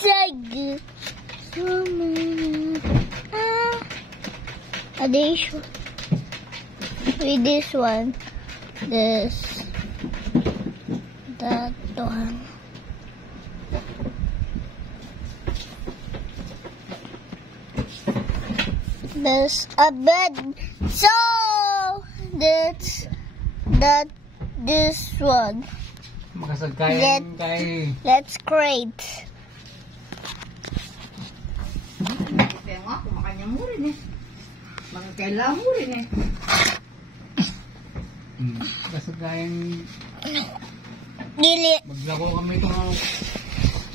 Tag. Addition. With this one. That one. There's a bed. So this one. Makasagkayan kay. Let's create. Kaya nga, kumakanya mo rin eh. Mga kailangan mo rin eh. Makasagkayan. Dili. Maglako kami itong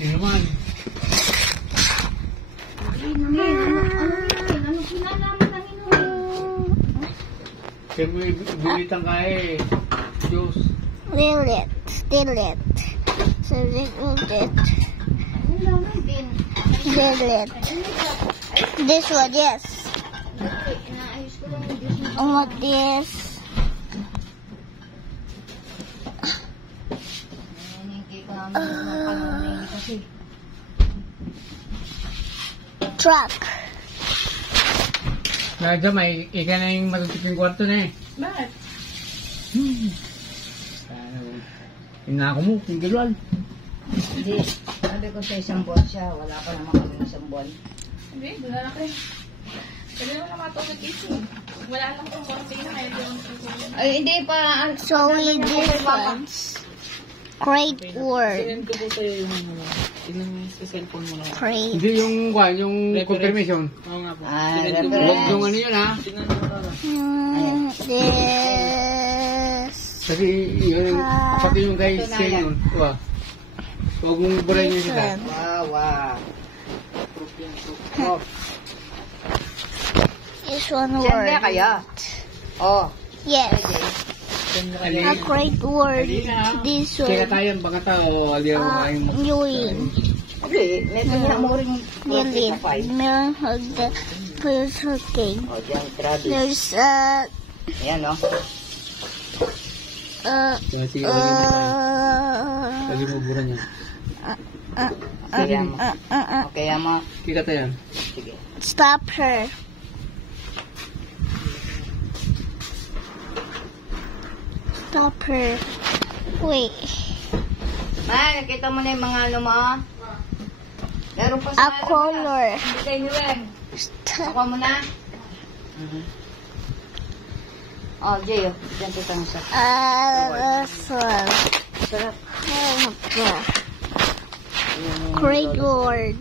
inuman. Ano pinalaman ng inumin? Kaya mo ibilitan kay Diyos. Delete. So delete. Kailangan din. Delete. This one, yes. Inaayos ko lang yung Diyos mo. What this? Naningkay ka namin ng panunay kasi. Truck. Kaya may ika na yung matutiping kwarto na eh. Bakit? Inako mo, yung gilwal. Hindi. Sabi ko sa isang buwan siya, wala pa naman kami ng isang buwan. Hindi, doon na lang kayo. Sabi mo na matulog ito. Wala lang kung konti na kayo doon. Ay, hindi pa. So we this ones. Great word. Sinend ko po sa'yo yung sa cellphone mo lang. Great. Hindi yung confirmation. Oo nga po. Ay, Sinend ko Huwag reference. yung ano yun ha. Sinend ko talaga. This. Kasi yung, pati yung kay Shane yun. Diba? Huwag mong buray niyo sila. Wow. Proof yan, proof. Oh, This one siyempre word. kaya. Oh. Yes. Send mo Ali. A great word. This Kaya one. tayo, baka tao, aliyaw kayong Viewing. Hindi, medyo na mo rin Delete. Meron of the first king. Oh, dyan, Travis. There's Ayan, no? Sige, lagi mo bura niya. Kaya mo. Okay, mo. Kita tayo. Sige. Stop her. Stop her. Wait. Ay, nakita mo na yung mga ano mo, ah? Meron pa A sa ano, color. Hindi kayo niwen. Stop. Ako mo na. Oh, Jay, oh. Diyan kita mo sa. This one. Sarap. Great word.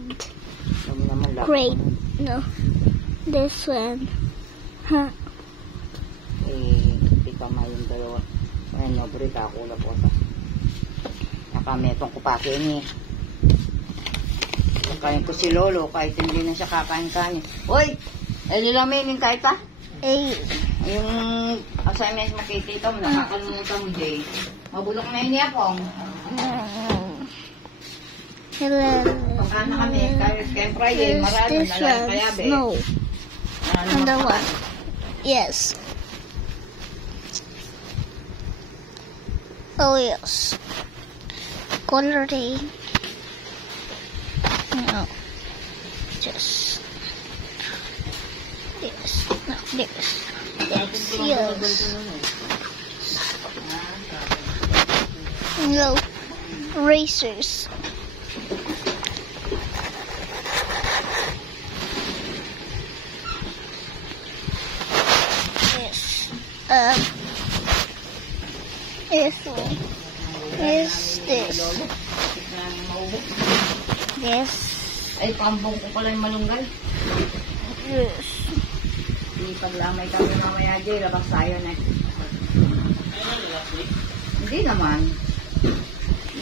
Alam naman lang. Great. No. This one. Huh. Hindi pa yung dalawa. Ayan, no, brita ako na po sa. Nakametong ko pa kayo eh. Kain ko si Lolo kahit hindi na siya kakain-kain. Uy! Lilaminin kahit pa? Eh. Yung assignments mo kay tita mo, nakakalimutan mo, Jay. Mabulok na yun niya pong. Hello. Pagka na kami, kahit Friday, marami This na lang kaya, one. be. No. Ano Another naman one. Yes. Oh, yes. Coloring. No. Just this. No, this. This. Yes. No. Racers. Yes. This one. This. This. Ay, pambong ko pala yung malunggay. This. Hindi paglamay kami mamaya, Jay. Labas tayo na. Hindi naman.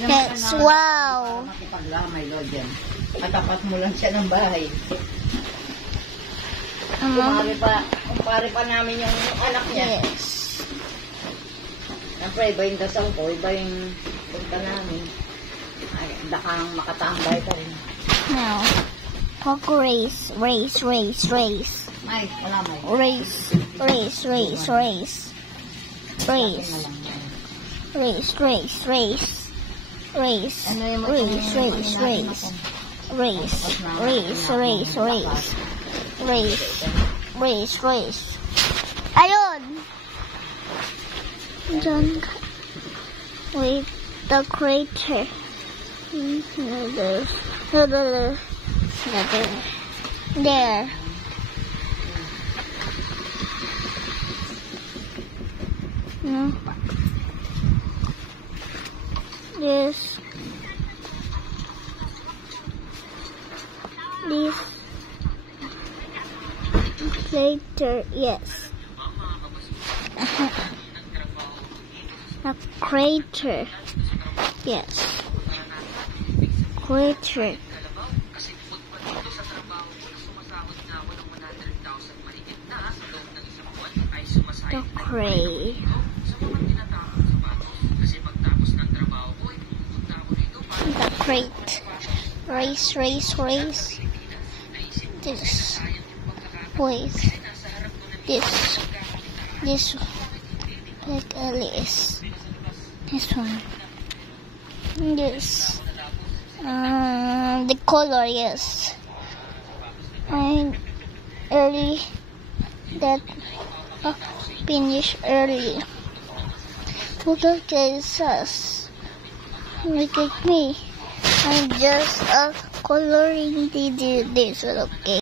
Yes. Wow. Makipaglamay, Lord, yan. Matapat mo lang siya ng bahay. Kumpare pa namin yung anak niya. Yes. Siyempre, iba yung dasal ko, iba yung punta namin. Ay, dakang makatambay ka rin. Now, talk race. Ay, wala mo. Race. Ano yung Race. Ayun! Dyan. Wait, the crater. There. No. This crater, yes. A crater, yes. Crater. The cray. The crate. Race. This. Wait. This. Like Alice. This one. This. The color, yes. And early. That. Finish early. Look at this. Look at me. I'm just coloring this one, okay?